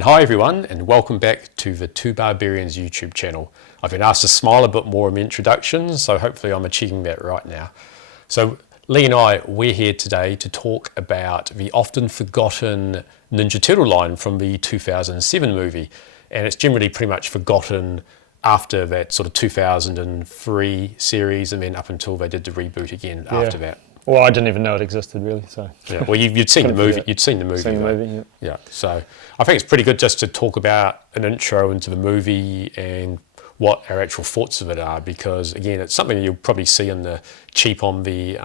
And hi everyone, and welcome back to the Two Barbarians YouTube channel. I've been asked to smile a bit more in the introductions, so hopefully I'm achieving that right now. So Lee and I, we're here today to talk about the often forgotten Ninja Turtle line from the 2007 movie. And it's generally pretty much forgotten after that sort of 2003 series, and then up until they did the reboot again after that. Well, I didn't even know it existed, really. So yeah, well, you'd seen the movie. You'd seen the movie. Seen the movie, yeah. So I think it's pretty good just to talk about an intro into the movie and what our actual thoughts of it are, because again, it's something you'll probably see in the cheap on the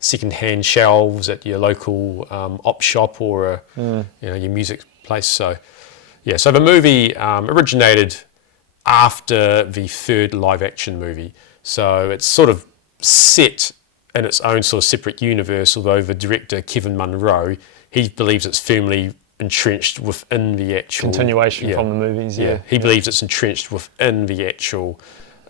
second-hand shelves at your local op shop or your music place. So yeah, so the movie originated after the third live-action movie, so it's sort of set in its own sort of separate universe, although the director, Kevin Munroe, he believes it's firmly entrenched within the actual... continuation from the movies, He believes it's entrenched within the actual,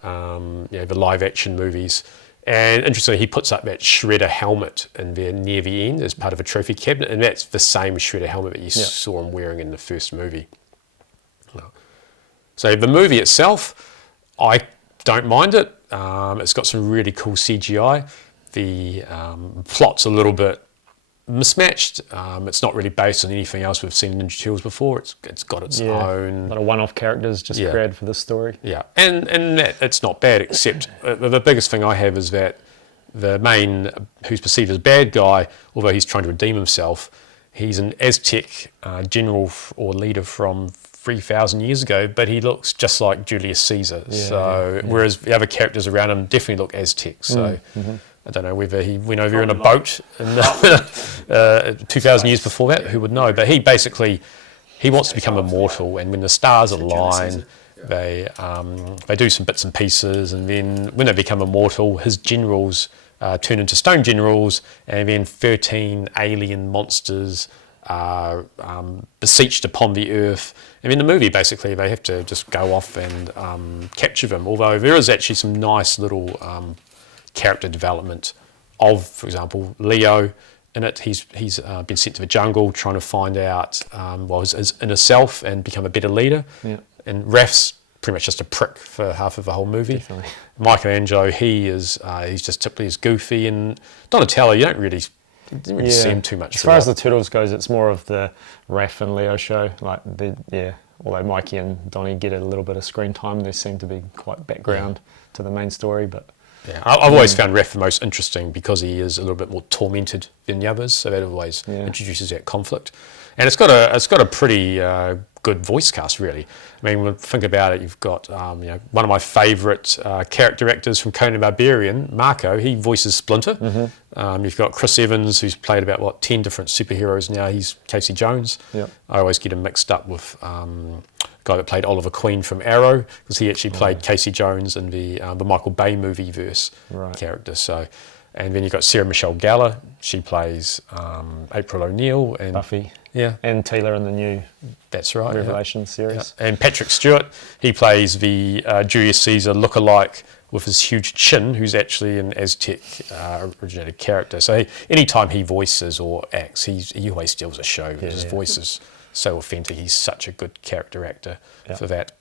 the live-action movies. And interestingly, he puts up that Shredder helmet in there near the end as part of a trophy cabinet, and that's the same Shredder helmet that you saw him wearing in the first movie. So the movie itself, I don't mind it. It's got some really cool CGI. The plot's a little bit mismatched. It's not really based on anything else we've seen in Ninja Turtles before. It's got its own... a lot of one-off characters just created for this story. Yeah, and that, it's not bad, except the biggest thing I have is that the main, who's perceived as bad guy, although he's trying to redeem himself, he's an Aztec general or leader from 3,000 years ago, but he looks just like Julius Caesar. Whereas the other characters around him definitely look Aztec. So I don't know whether he went over in a boat in 2,000 years before that, who would know? But he basically, he wants to become immortal, and when the stars align, they do some bits and pieces, and then when they become immortal, his generals turn into stone generals, and then 13 alien monsters are beseeched upon the earth. And in the movie, basically, they have to just go off and capture them, although there is actually some nice little character development of, for example, Leo in it. He's been sent to the jungle trying to find out his inner self and become a better leader. Yeah. And Raph's pretty much just a prick for half of the whole movie. Definitely. Michelangelo, he's just typically as goofy, and Donatello, you didn't really see him too much. As far as the Turtles goes, it's more of the Raph and Leo show. Although Mikey and Donnie get a little bit of screen time, they seem to be quite background to the main story, but... Yeah, I've always found Raph the most interesting because he is a little bit more tormented than the others, so that always introduces that conflict. And it's got a pretty good voice cast, really. I mean, when you think about it, you've got one of my favourite character actors from Conan the Barbarian, Marco. He voices Splinter. You've got Chris Evans, who's played about 10 different superheroes now. He's Casey Jones. Yep. I always get him mixed up with guy that played Oliver Queen from Arrow, because he actually played Casey Jones in the Michael Bay movie verse character. So, and then you've got Sarah Michelle Gellar. She plays April O'Neil and Buffy. Yeah, and Taylor in the new Revelation series. Yeah. And Patrick Stewart, he plays the Julius Caesar lookalike with his huge chin, who's actually an Aztec originated character. So anytime he voices or acts, he always steals a show. His voice is so authentic. He's such a good character actor for that.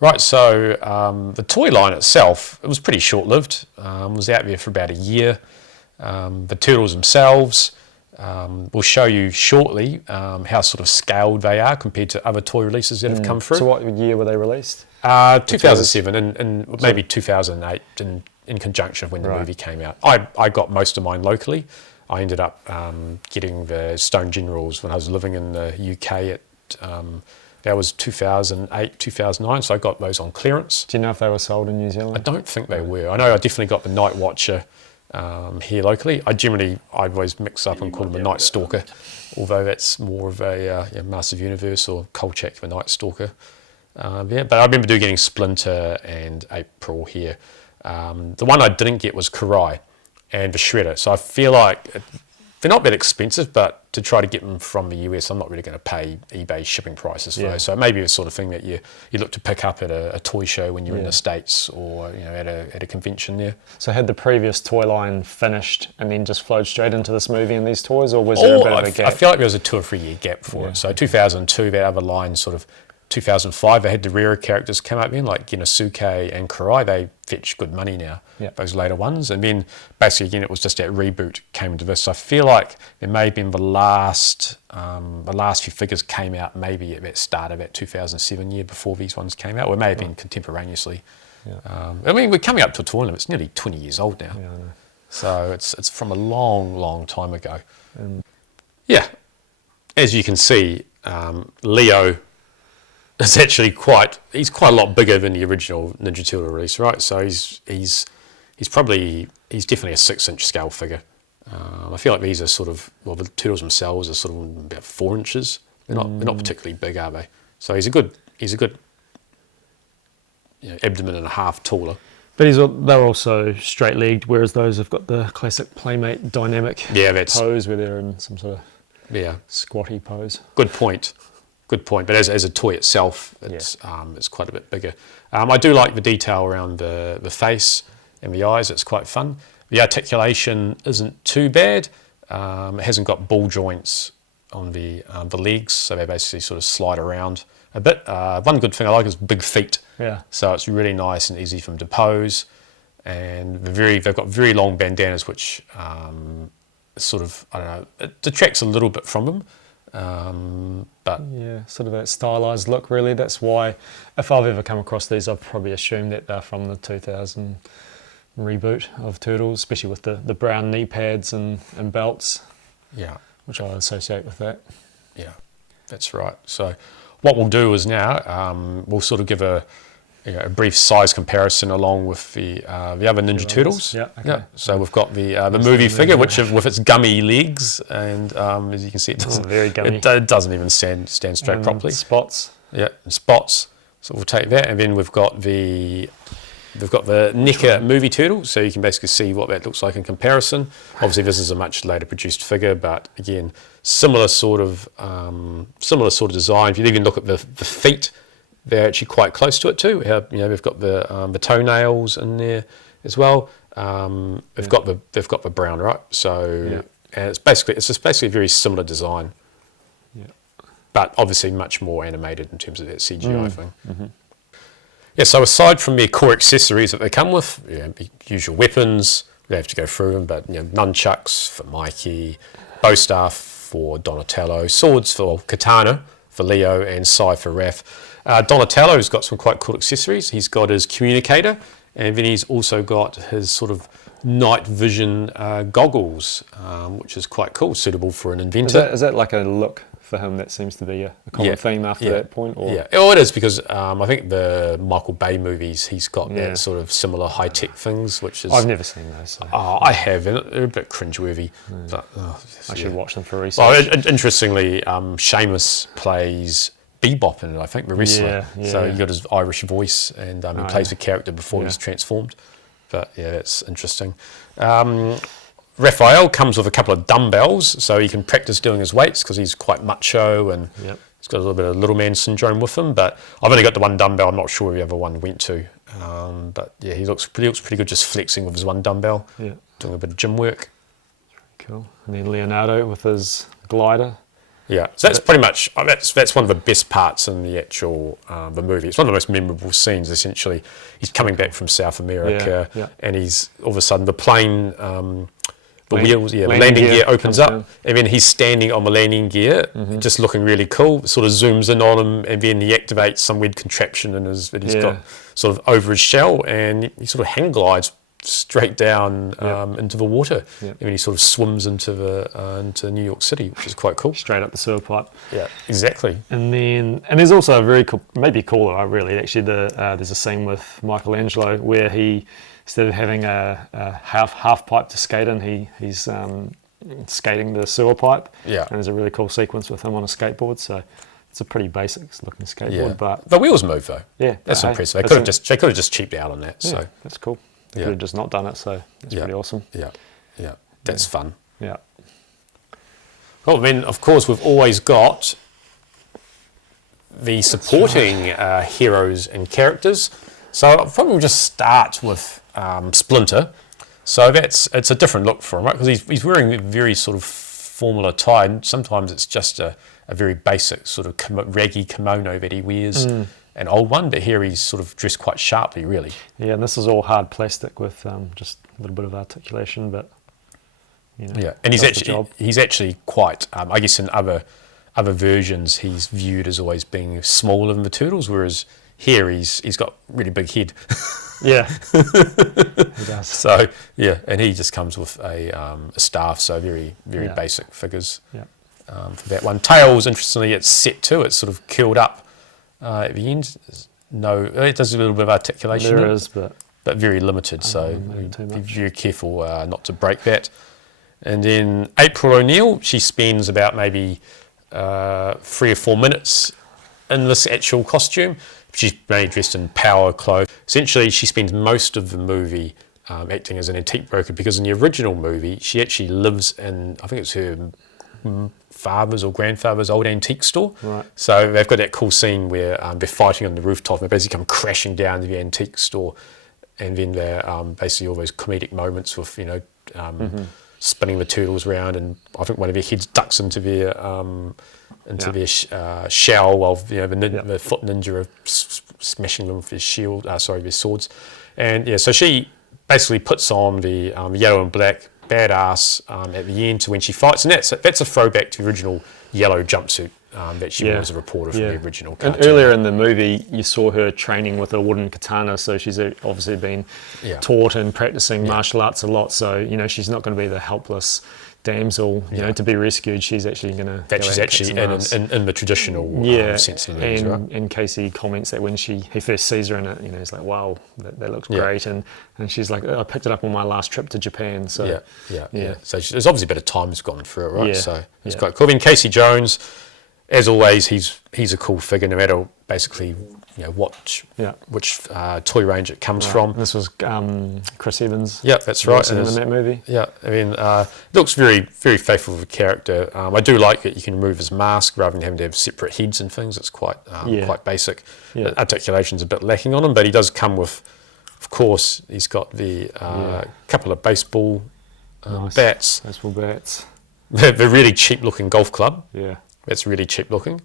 Right, so the toy line itself, it was pretty short-lived. It was out there for about a year. The Turtles themselves, we'll show you shortly how sort of scaled they are compared to other toy releases that have come through. So what year were they released? 2007 and maybe 2008 in conjunction with when the movie came out. I got most of mine locally. I ended up getting the Stone Generals when I was living in the UK that was 2008, 2009, so I got those on clearance. Do you know if they were sold in New Zealand? I don't think they were. I know I definitely got the Night Watcher here locally. I always mix up and call them a Night Stalker, although that's more of a Master of the Universe or Kolchak the Night Stalker. But I remember getting Splinter and April here. The one I didn't get was Karai and the Shredder. So I feel like they're not that expensive, but to try to get them from the US, I'm not really going to pay eBay shipping prices for those. So maybe it's the sort of thing that you look to pick up at a toy show when you're in the States, or at a convention there. So had the previous Toyline finished and then just flowed straight into this movie and these toys, or was there a bit of a gap? I feel like there was a 2 or 3 year gap for it. So 2002, that other line sort of 2005, they had the rarer characters come up in, like Genosuke and Karai. They fetch good money now, those later ones. And then basically, again, it was just that reboot came into this. So I feel like there may have been the last few figures came out maybe at that start of that 2007 year before these ones came out, or it may have been contemporaneously. I mean, we're coming up to a tournament. It's nearly 20 years old now. Yeah, I know. So it's from a long, long time ago. As you can see, Leo is actually he's quite a lot bigger than the original Ninja Turtle release, right? So he's definitely a 6-inch scale figure. I feel like these are sort of, well, the turtles themselves are sort of about 4 inches. They're not particularly big, are they? So he's a good abdomen and a half taller. But they're also straight-legged, whereas those have got the classic Playmate dynamic pose where they're in some sort of squatty pose. Good point. But as a toy itself, it's quite a bit bigger. I do like the detail around the face and the eyes. It's quite fun. The articulation isn't too bad. It hasn't got ball joints on the legs, so they basically sort of slide around a bit. One good thing I like is big feet. Yeah. So it's really nice and easy for them to pose. And they've got very long bandanas, which sort of, I don't know, it detracts a little bit from them. But sort of that stylized look, really. That's why, if I've ever come across these, I've probably assumed that they're from the 2000 reboot of Turtles, especially with the brown knee pads and belts, which I associate with that. Yeah, that's right. So what we'll do is now we'll sort of give a brief size comparison along with the other Ninja Turtles. So we've got the movie figure, which with its gummy legs, and as you can see, it doesn't very gummy. It doesn't even stand straight properly. Spots. Yeah, spots. So we'll take that, and then we've got the NECA movie turtle, so you can basically see what that looks like in comparison. Obviously, this is a much later produced figure, but again, similar sort of design. If you even look at the feet, they're actually quite close to it too. They've got the toenails in there as well. They've got the brown, right? So and it's just basically a very similar design. Yeah. But obviously much more animated in terms of that CGI thing. Mm-hmm. Yeah, so aside from the core accessories that they come with, the usual weapons, we have to go through them, but nunchucks for Mikey, bow staff for Donatello, swords for Katana for Leo, and sai for Raph. Donatello's got some quite cool accessories. He's got his communicator, and then he's also got his sort of night vision goggles, which is quite cool, suitable for an inventor. Is that like a look for him that seems to be a common theme after that point? Or? Yeah, it is, because I think the Michael Bay movies, he's got that sort of similar high-tech things, which is... I've never seen those. So. I have, and they're a bit cringeworthy. But, I should watch them for research. Well, interestingly, Sheamus plays Bebop in it, I think, the wrestler. So he got his Irish voice, and he plays the character before he's transformed. But yeah, that's interesting. Raphael comes with a couple of dumbbells, so he can practice doing his weights because he's quite macho and he's got a little bit of little man syndrome with him. But I've only got the one dumbbell. I'm not sure where the other one went to. But yeah, he looks pretty good just flexing with his one dumbbell, doing a bit of gym work. Cool. And then Leonardo with his glider. Yeah, so that's pretty much, that's one of the best parts in the actual the movie. It's one of the most memorable scenes, essentially. He's coming back from South America, and he's, all of a sudden, the plane, landing gear opens up, and then he's standing on the landing gear, just looking really cool. It sort of zooms in on him, and then he activates some weird contraption that he's got sort of over his shell, and he sort of hang glides straight down into the water. And then he sort of swims into New York City, which is quite cool. Straight up the sewer pipe. Yeah, exactly. And there's also a very cool, maybe cooler really, actually, there's a scene with Michelangelo where he, instead of having a half pipe to skate in, he's skating the sewer pipe. Yeah. And there's a really cool sequence with him on a skateboard. So it's a pretty basic looking skateboard, but the wheels move though. Yeah, that's impressive. They could have just cheaped out on that. Yeah, so that's cool. They could have just not done it. So that's pretty awesome. Yeah, that's fun. Yeah. Well, then, of course, we've always got the supporting heroes and characters. So I'll probably just start with Splinter. So it's a different look for him, right? Because he's wearing a very sort of formal attire. And sometimes it's just a very basic sort of raggy kimono that he wears, an old one. But here he's sort of dressed quite sharply, really. Yeah, and this is all hard plastic with just a little bit of articulation, but and he's actually quite. I guess in other versions, he's viewed as always being smaller than the Turtles, whereas here he's got really big head. Yeah, he does. So and he just comes with a staff, so very basic figures. Yeah. For that one, Tails, interestingly, it's set too. It's sort of curled up at the end. It does a little bit of articulation. There is, but very limited. So be very careful not to break that. And then April O'Neil, she spends about maybe 3 or 4 minutes in this actual costume. She's mainly dressed in power clothes. Essentially, she spends most of the movie acting as an antique broker, because in the original movie, she actually lives in, I think it's her father's or grandfather's old antique store. Right. So they've got that cool scene where they're fighting on the rooftop and they basically come crashing down to the antique store. And then they're basically all those comedic moments with, spinning the turtles around, and I think one of their heads ducks into their shell while the foot ninja are smashing them with their their swords. And so she basically puts on the yellow and black badass at the end to when she fights, and that's a throwback to the original yellow jumpsuit that she was a reporter from the original cartoon. And earlier in the movie, you saw her training with a wooden katana, so she's obviously been taught and practicing martial arts a lot. So she's not going to be the helpless damsel, to be rescued. She's actually going to. That she's actually in the traditional sense of things, right? And Casey comments that when he first sees her in it, he's like, "Wow, that looks great," and she's like, "I picked it up on my last trip to Japan." So So there's obviously a bit of time's gone through it, right? Yeah. So it's quite cool. Then Casey Jones, as always, he's a cool figure, no matter basically which toy range it comes from. This was Chris Evans. Yeah, that's right. In that movie. Yeah, I mean, looks very, very faithful to the character. I do like that you can remove his mask rather than having to have separate heads and things. It's quite basic. Yeah. Articulation's a bit lacking on him, but he does come with, of course, he's got the couple of baseball bats. Baseball bats. The really cheap-looking golf club. Yeah. That's really cheap-looking.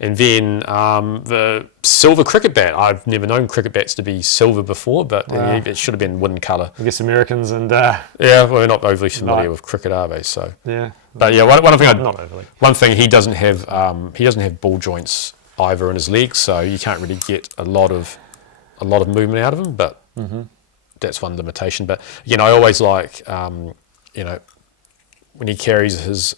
And then the silver cricket bat. I've never known cricket bats to be silver before, but it should have been wooden colour. I guess Americans and... we're not overly familiar with cricket, are they? So. Yeah. But not overly. One thing, he doesn't have ball joints either in his legs, so you can't really get a lot of movement out of him, but that's one limitation. But, I always like, when he carries his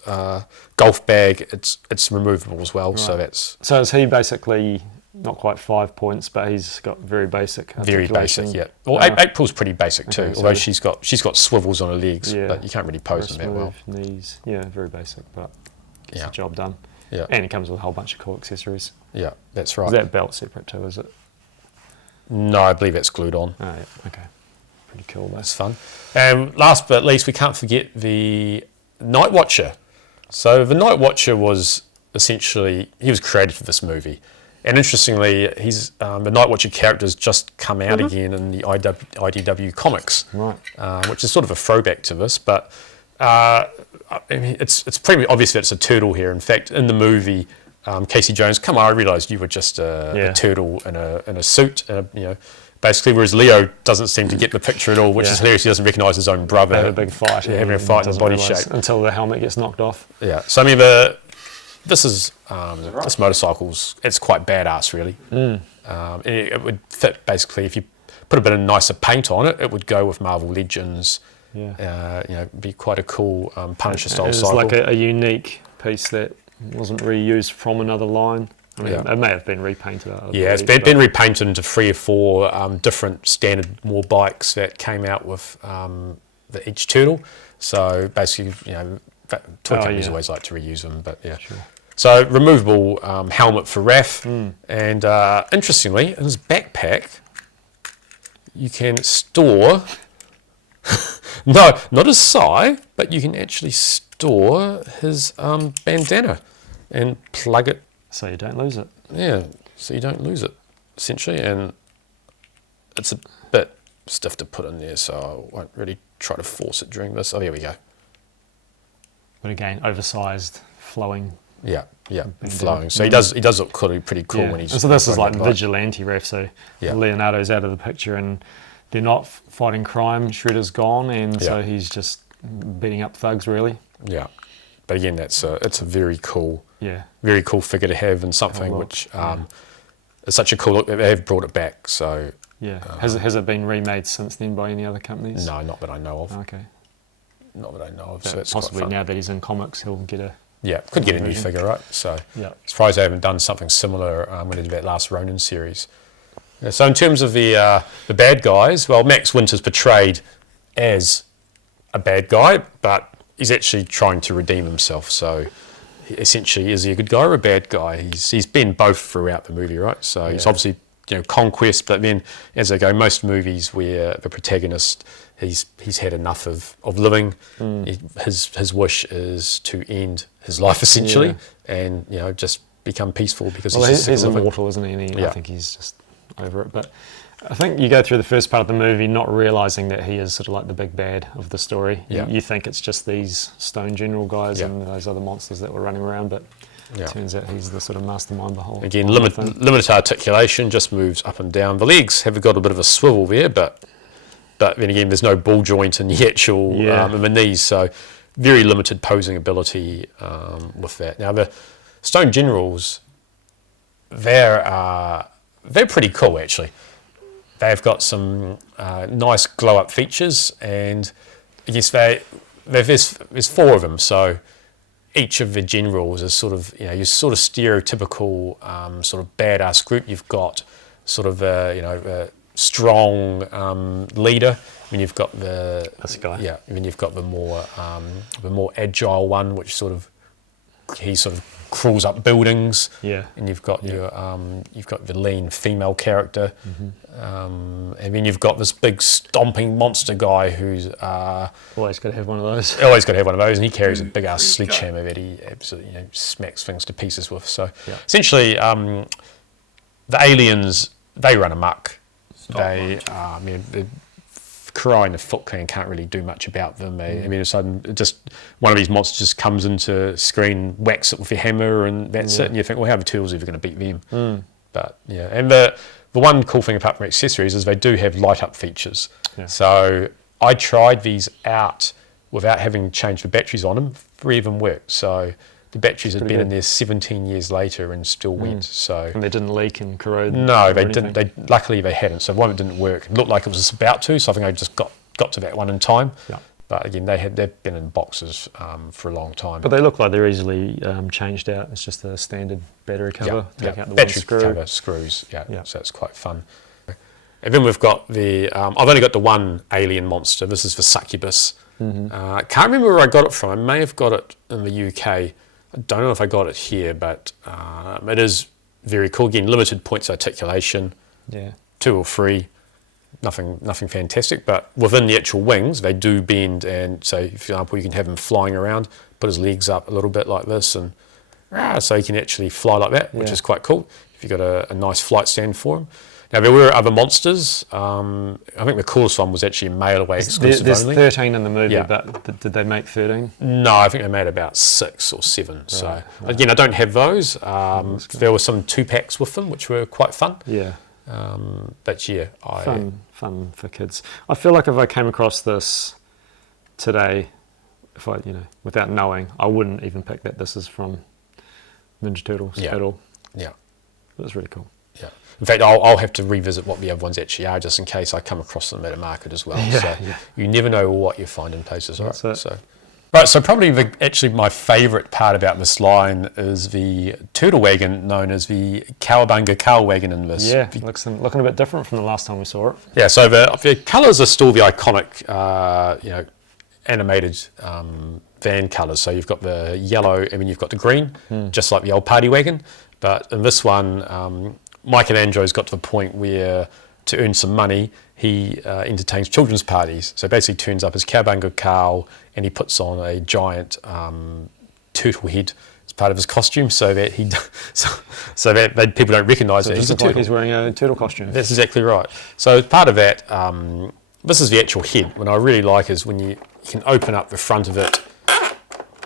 golf bag, it's removable as well. Right. So is he basically not quite 5 points, but he's got very basic articulation? Very basic, yeah. Well, April's pretty basic too, although she's got swivels on her legs, but you can't really pose them that well. Knees, very basic, but gets the job done. Yeah, and it comes with a whole bunch of cool accessories. Yeah, that's right. Is that belt separate too? Is it? No, I believe it's glued on. Oh yeah, okay, pretty cool. That's fun. Last but not least, we can't forget the Night Watcher. So the Night Watcher was essentially, he was created for this movie. And interestingly, the Night Watcher character's just come out again in the IDW comics, right? Which is sort of a throwback to this, but it's pretty obvious that it's a turtle here. In fact, in the movie, Casey Jones, come on, I realised you were just a turtle in a suit, basically, whereas Leo doesn't seem to get the picture at all, which is hilarious. He doesn't recognise his own brother. They have a big fight. Having a fight in body shape. Until the helmet gets knocked off. Yeah. So, I mean, this motorcycle's, it's quite badass, really. It would fit, basically, if you put a bit of nicer paint on it, it would go with Marvel Legends. Yeah. Be quite a cool Punisher-style cycle. It's like a unique piece that wasn't reused from another line. I mean, it may have been repainted. It's been repainted into 3 or 4 different standard war bikes that came out with each turtle. So basically, toy companies always like to reuse them, but yeah. Sure. So removable helmet for Raph, and interestingly, in his backpack, you can store, no, not a sigh, but you can actually store store his bandana and plug it. So you don't lose it. Yeah, so you don't lose it, essentially. And it's a bit stiff to put in there, so I won't really try to force it during this. Oh, there we go. But again, oversized, flowing. Yeah, flowing. So he does look pretty cool when he's. And so this is like vigilante ref. So Yeah. Leonardo's out of the picture, and they're not fighting crime. Shredder's gone, and so Yeah. he's just beating up thugs, really. Yeah, but again, it's a very cool figure to have, and something look, which is such a cool look that they have brought it back. So Yeah. Has it been remade since then by any other companies? no, not that I know of. Okay. Not that I know of. But So it's possibly quite fun. now that he's in comics, he'll get a. Yeah, could get a new version. figure, right? So Yeah. surprised they haven't done something similar when they did that last Ronin series. Yeah, so in terms of the bad guys, well, Max Winter's portrayed as a bad guy, but he's actually trying to redeem himself. So essentially, is he a good guy or a bad guy? He's been both throughout the movie, right? So he's obviously conquest, but then as they go, most movies where the protagonist he's had enough of living. His wish is to end his life essentially, and just become peaceful because he's immortal, isn't he? And I think he's just over it. But I think you go through the first part of the movie not realising that he is sort of like the big bad of the story. Yeah. You think it's just these Stone General guys and those other monsters that were running around, but it turns out he's the sort of mastermind behind. Again, limited articulation, just moves up and down. The legs have got a bit of a swivel there, but then again, there's no ball joint in the actual in the knees, so very limited posing ability with that. Now, the Stone Generals, they're pretty cool actually. They've got some nice glow-up features, and I guess there's four of them, so each of the generals is sort of your sort of stereotypical sort of badass group. You've got sort of a strong leader. I mean, you've got this guy. Yeah, and then you've got the more agile one, which he sort of crawls up buildings. Yeah. And you've got you've got the lean female character, and then you've got this big stomping monster guy who's Always got to have one of those. always got to have one of those, and he carries a big ass sledgehammer that he absolutely smacks things to pieces with. So essentially, the aliens, they run amok. They're Karai and the Foot Clan can't really do much about them. I mean, just one of these monsters just comes into screen, whacks it with a hammer, and that's it. And you think, well, how are the Turtles ever going to beat them? But and the one cool thing apart from accessories is they do have light up features. Yeah. So I tried these out without having changed the batteries on them. 3 of them worked. So the batteries had been in there 17 years later and still went. So and they didn't leak and corrode. No, they didn't. Luckily, they hadn't. So one didn't work. It looked like it was about to. So I think I just got to that one in time. Yeah. But again, they've been in boxes for a long time. But they look like they're easily changed out. It's just a standard battery cover. Take out the battery one screw. cover screws. Yeah. So it's quite fun. And then we've got the. I've only got the one alien monster. This is the succubus. Can't remember where I got it from. I may have got it in the UK. I don't know if I got it here, but it is very cool. Again, limited points articulation. Yeah. 2 or 3. Nothing fantastic, but within the actual wings, they do bend. And so, for example, you can have him flying around, put his legs up a little bit like this, and so he can actually fly like that, which is quite cool. If you've got a nice flight stand for him. Now, there were other monsters. I think the coolest one was actually mail away exclusive There's only. 13 in the movie, but did they make 13? No, I think they made about 6 or 7. Right, so, again, I don't have those. There were some 2-packs with them, which were quite fun. Yeah. But fun for kids. I feel like if I came across this today, if I without knowing, I wouldn't even pick that this is from Ninja Turtles at all. Yeah, but it's really cool. Yeah. In fact, I'll have to revisit what the other ones actually are, just in case I come across them at a market as well. You never know what you find in places. That's right? it. So probably actually my favourite part about this line is the turtle wagon known as the Cowabunga Carl wagon in this. Yeah, looking a bit different from the last time we saw it. Yeah, so the colours are still the iconic, animated van colours. So you've got the yellow, and then you've got the green, just like the old party wagon. But in this one, Michelangelo's got to the point where to earn some money, he entertains children's parties. So basically turns up as Cowabunga Carl, and he puts on a giant turtle head as part of his costume, so that people don't recognise that he's a turtle. He's wearing a turtle costume. That's exactly right. So part of that, this is the actual head. What I really like is when you can open up the front of it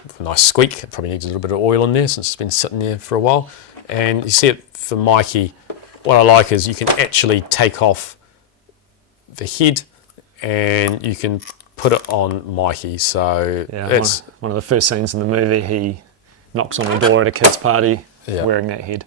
with a nice squeak. It probably needs a little bit of oil in there since it's been sitting there for a while. And you see it for Mikey. What I like is you can actually take off the head and you can put it on Mikey. So it's one of the first scenes in the movie. He knocks on the door at a kid's party wearing that head.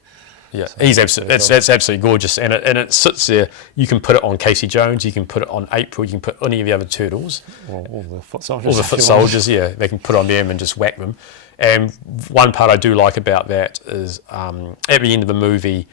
Yeah, so he's absolutely. That's absolutely gorgeous, and it sits there. You can put it on Casey Jones. You can put it on April. You can put any of the other turtles. Or all the foot soldiers. All the foot soldiers. Yeah, they can put on them and just whack them. And one part I do like about that is at the end of the movie,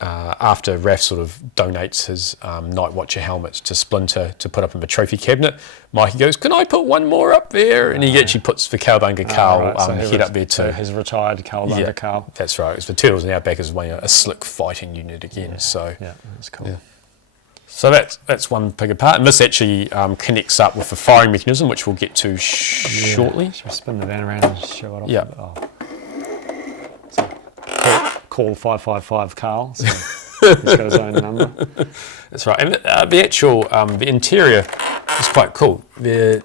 after Raph sort of donates his Night Watcher helmet to Splinter to put up in the trophy cabinet, Mikey goes, "Can I put one more up there?" And he actually puts the Cowabunga Carl head up there too. So his retired Cowabunga Carl. That's right. It's the Turtles now back as a slick fighting unit again. So that's cool. Yeah. So that's one bigger part, and this actually connects up with the firing mechanism, which we'll get to shortly. Should we spin the van around and show it off? Yeah. Call 555 Carl. So he's got his own number. That's right. And the actual the interior is quite cool. The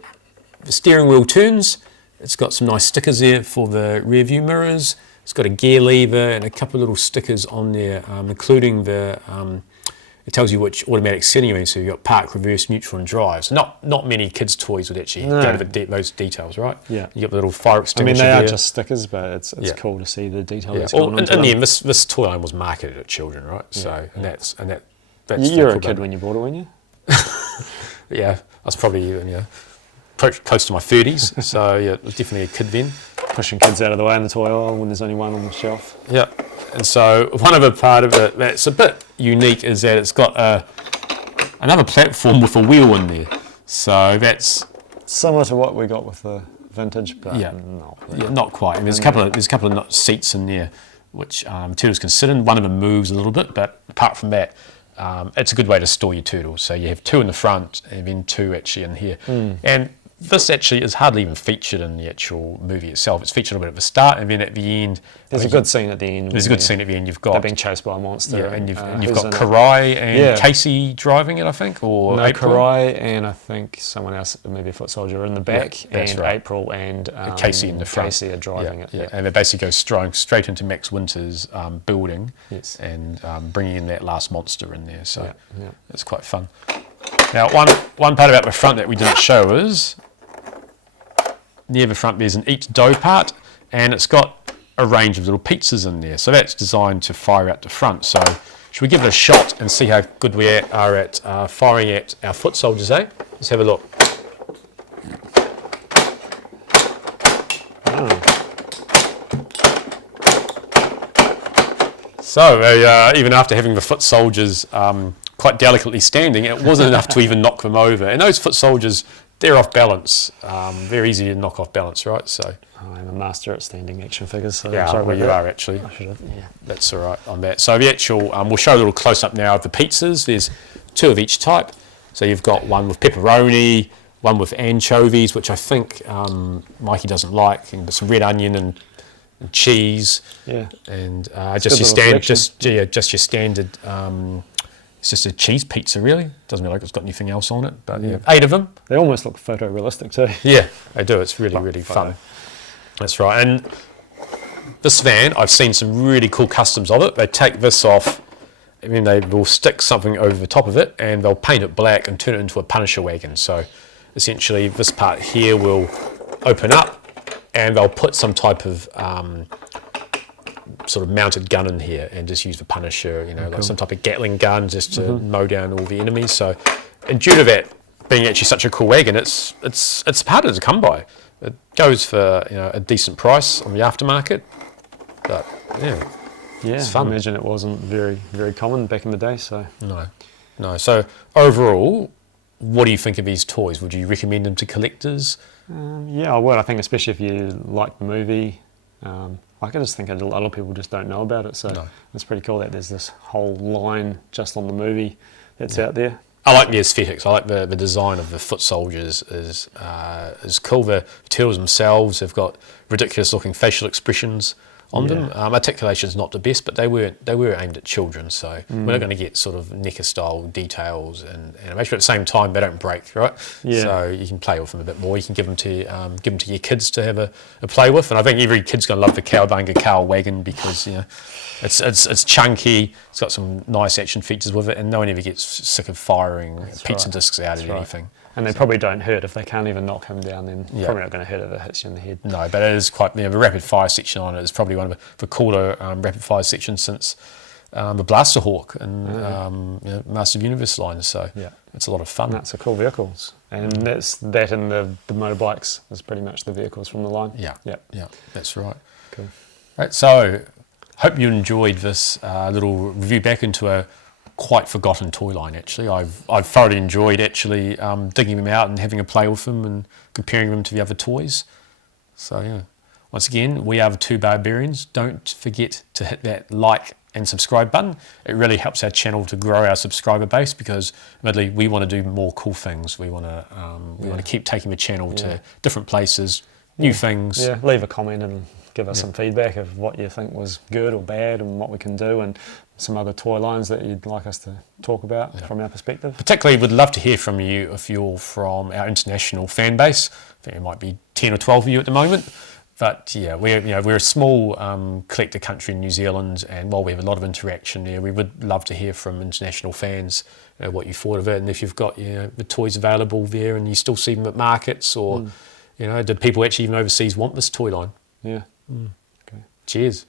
steering wheel turns. It's got some nice stickers there for the rear view mirrors. It's got a gear lever and a couple of little stickers on there, including the. It tells you which automatic setting you're in. So you've got park, reverse, neutral, and drive. So not many kids' toys would actually go to those details, right? Yeah. You got the little fire extinguisher. I mean, they there. are just stickers, but it's cool to see the detail that's Well, going on. in the end, this Toyline was marketed at children, right? So that's you're a kid when you bought it, weren't you? Yeah, I was probably close to my 30s. So yeah, it was definitely a kid then. Pushing kids out of the way in the toy aisle when there's only one on the shelf. Yeah. And so one other part of it that's a bit unique is that it's got another platform with a wheel in there. So that's similar to what we got with the vintage, but not quite. And there's a couple of seats in there which turtles can sit in. One of them moves a little bit, but apart from that, it's a good way to store your turtles. So you have two in the front and then two actually in here. And this actually is hardly even featured in the actual movie itself. It's featured a bit at the start, and then at the end... There's a good scene at the end. There's a good scene at the end. You've got... They're being chased by a monster. Yeah, and you've got Karai and Casey driving it, I think, or April. Karai and I think someone else, maybe a foot soldier, are in the back, and right. April and Casey in the front. Casey are driving it. Yeah. And they basically go straight into Max Winter's building and bringing in that last monster in there. So it's quite fun. Now, one part about the front that we didn't show is... Near the front there's an eat dough part, and it's got a range of little pizzas in there. So that's designed to fire out the front. So should we give it a shot and see how good we are at firing at our foot soldiers, eh? Let's have a look. So even after having the foot soldiers quite delicately standing, it wasn't enough to even knock them over. And those foot soldiers, they're off balance. Very easy to knock off balance, right? So I'm a master at standing action figures. So you are actually. I should have, That's all right on that. So the actual, we'll show a little close up now of the pizzas. There's two of each type. So you've got one with pepperoni, one with anchovies, which I think Mikey doesn't like, and some red onion and cheese. Yeah. And just your standard. It's just a cheese pizza, really. Doesn't look like it's got anything else on it, but 8 of them. They almost look photorealistic too. Yeah, they do. It's really fun. That's right. And this van, I've seen some really cool customs of it. They take this off, and then they will stick something over the top of it, and they'll paint it black and turn it into a Punisher wagon. So essentially, this part here will open up, and they'll put some type of sort of mounted gun in here and just use the Punisher, like some type of Gatling gun just to mow down all the enemies. So, and due to that being actually such a cool wagon, it's harder to come by. It goes for a decent price on the aftermarket, but it's fun. I imagine it wasn't very common back in the day. So no. So overall, what do you think of these toys? Would you recommend them to collectors? I would. I think especially if you like the movie. I just think a lot of people just don't know about it, so it's pretty cool that there's this whole line just on the movie that's out there. I like the aesthetics. I like the design of the foot soldiers is cool. The turtles themselves have got ridiculous looking facial expressions on them. Articulation's not the best, but they were aimed at children, so we're not going to get sort of NECA style details and animation. But at the same time, they don't break, right? Yeah. So you can play with them a bit more. You can give them to your kids to have a play with, and I think every kid's going to love the Cowabunga Carl Wagon because it's chunky. It's got some nice action features with it, and no one ever gets sick of firing pizza discs out at anything. And they probably don't hurt. If they can't even knock him down, then probably not going to hurt if it hits you in the head. No, but it is quite, the rapid fire section on it is probably one of the cooler rapid fire sections since the Blaster Hawk and Master of Universe line. So it's a lot of fun. And that's a cool vehicles. And that's that and the motorbikes is pretty much the vehicles from the line. Yeah, that's right. Cool. Right, so hope you enjoyed this little review back into a quite forgotten toy line. Actually, I've thoroughly enjoyed actually digging them out and having a play with them and comparing them to the other toys. So once again, we are the Two Barbarians. Don't forget to hit that like and subscribe button. It really helps our channel to grow our subscriber base because admittedly we want to do more cool things. We want to keep taking the channel to different places, new things. Yeah, leave a comment and give us some feedback of what you think was good or bad and what we can do, and some other toy lines that you'd like us to talk about from our perspective. Particularly, we'd love to hear from you if you're from our international fan base. I think there might be 10 or 12 of you at the moment. But yeah, we're a small collector country in New Zealand, and while we have a lot of interaction there, we would love to hear from international fans what you thought of it, and if you've got the toys available there and you still see them at markets, or did people actually even overseas want this toy line? Yeah. Okay. Cheers.